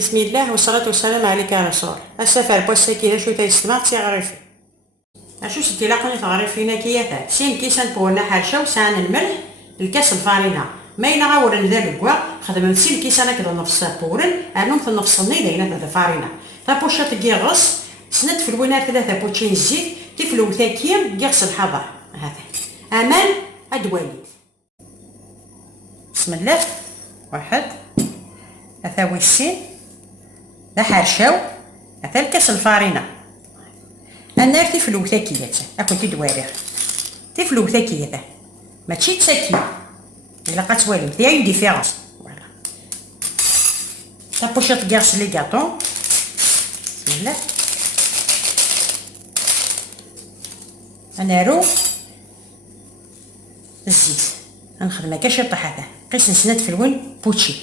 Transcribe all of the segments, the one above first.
بسم الله والصلاة والسلام عليك يا رسول السفر بوسكينة شو تيستمع تيغريفي اشو ستي لاقني تغريفينا كياتا سين كيسان بورنا حاشا وسان الملح الكاس الفارينة ماينا غاورن ذا لكوا خدم سين كيسان كذا نفس بورن انوم في النفس النيل هنا فارينة تابوشا تجي غص سند في الوينات 3 بوتشين زيت تفلو ثاكير قيص الحضر هذا امان ادواليد بسم الله واحد اثاوي السين ذا حرشاو اثا الكاس الفارينة النار تفلو ثاكية اكون تدواريغ تفلو ثاكية ماشي تساكي الا قات والو فيها اون ديفيرونس فوالا طابوشات كاس لي كاطون بسم الله انارو الزيت غنخدمها كاش يطيح هذا قيس نسند في الوين بوتشي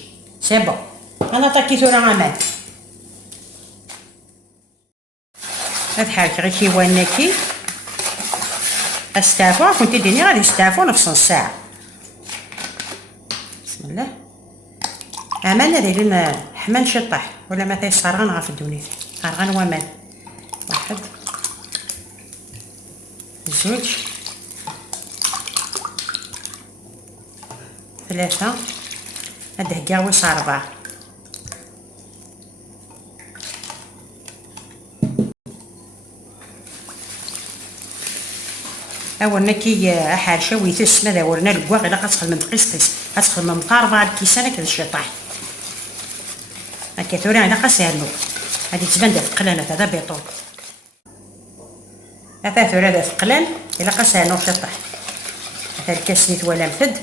سي بون انا طاكيتو راه عمل هاد حاجه غير شي واناكي استافو كنت ديني غادي استافو نفس الساعه بسم الله امانه دايرين حمان شطح ولا ما تيصار غنغا في الدنيا غنغا ومان واحد زوج ثلاثة هاد كاويس 4 اولنا كي حاشا ويتس ماذا ورنا الكواغ الا غتدخل من قيس غتدخل من مقاربه الكيسانه كذا الشطاح هكا ثوري على قاسالو هادي تبان داك القلال هذا بيطول هذا ثوري هذا ثقلال الا قاسالو شطاح هذا الكاس نيت ولا مفد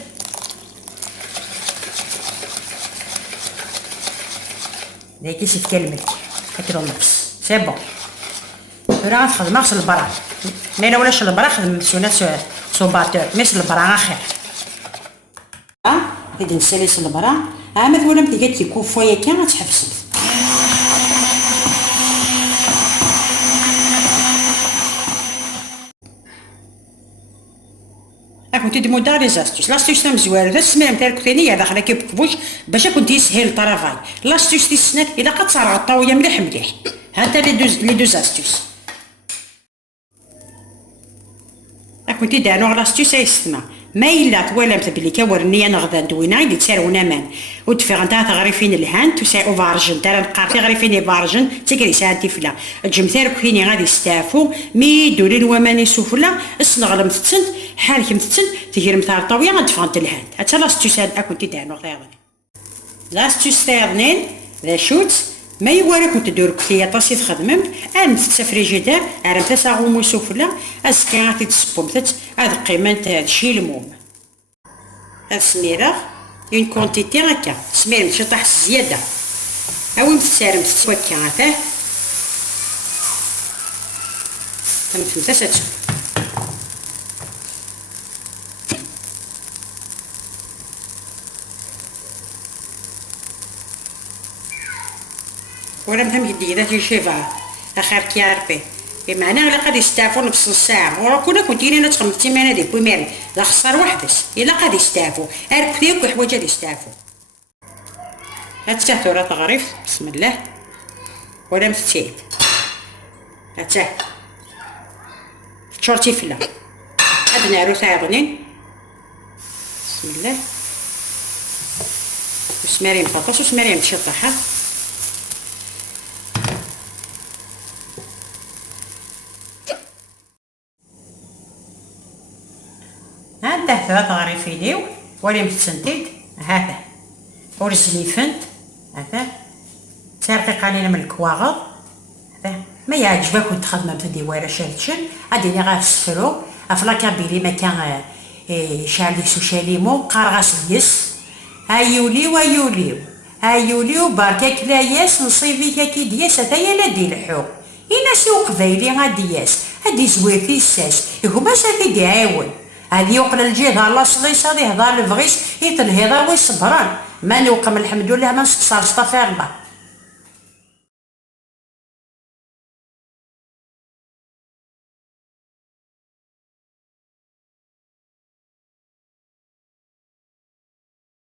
داك كيس يتكلم هكذا النقص سي بون ثوري غنخدم غسل البراد ما الا ولاش البرا خدم سونات صوباتور ميس البرا اخر غادي نساليس البرا عامل ولا متي قالت لي كوفايه كان غتحبس كنت دي مودار لي زاستوس لاستوس تاع مزوار هذا السمام تاع الكوتينيه هذا خلا كيبكبوش باش كنت يسهل الطرافاي لاستوس دي السنات الا قد صار الطاويه مليح مليح هانتا لي دوز استوس كنتي دارو لاستوس يستمع ما الا توالمت بلي كورني انا غدا دوينا اللي تسارونا مان ودفي غنتا تغريفين الهان تسا اوفارجن تاع نقارتي غريفين فارجن تيكري ساعتي فلا الجمثار كويني غادي يستافو مي دوري الوماني سفلا الصنغلم تتسنت حالك متتسنت تجرم تاع الطاويه غتفغنت الهان حتى لاستوس هاد كنتي دارو غير لاستوس تاعنين ذا شوت ما يواري كنت دور كثية طاسي تخدمت عند تفريجيدار عرفت ساغومو سفلا اسكي غادي تصبمت هاد قيمه تاع شي الموم هاد السميره اون كونتيتي هكا سمير ماشي طاح زياده هاوي متسارم تتوكا هكا تمثل تسات ولا مهم يدي ذات شيفا اخر كياربي بمعنى الا غادي يستعفوا نص ساعه ورا كنت انا تخمتي معنا دي بوميري لا خسر وحدس الا غادي يستعفوا اركبيك وحوايج غادي يستعفوا هاد التحتوره تغريف بسم الله ولا مستيد هاتا شورتي فلا هاد نارو تاع بنين بسم الله وسمارين بطاطس وسمارين مشطحه هذا ثلاث غريفينيو ولي متسنتيد هذا ورزني فنت هذا تعرفي قليلا من الكواغط هذا ما يعجبك وانت خدمه في ديواره شالتشن غادي غا السفرو افلاكا بيلي ما كان شاليس وشاليمو قارغاس ليس هايوليو بركاك لا ياس نصيفي كي دياس هذايا لا دي الحوق الا سوق قبايلي غادي ياس هادي زوير في الساس هما سافي يعاون هادي يوقل الجهه الله صليص هادي هضر الفغيس يتلهضا ويصبران ما نوقم الحمد لله ما نسقسر صطفي الله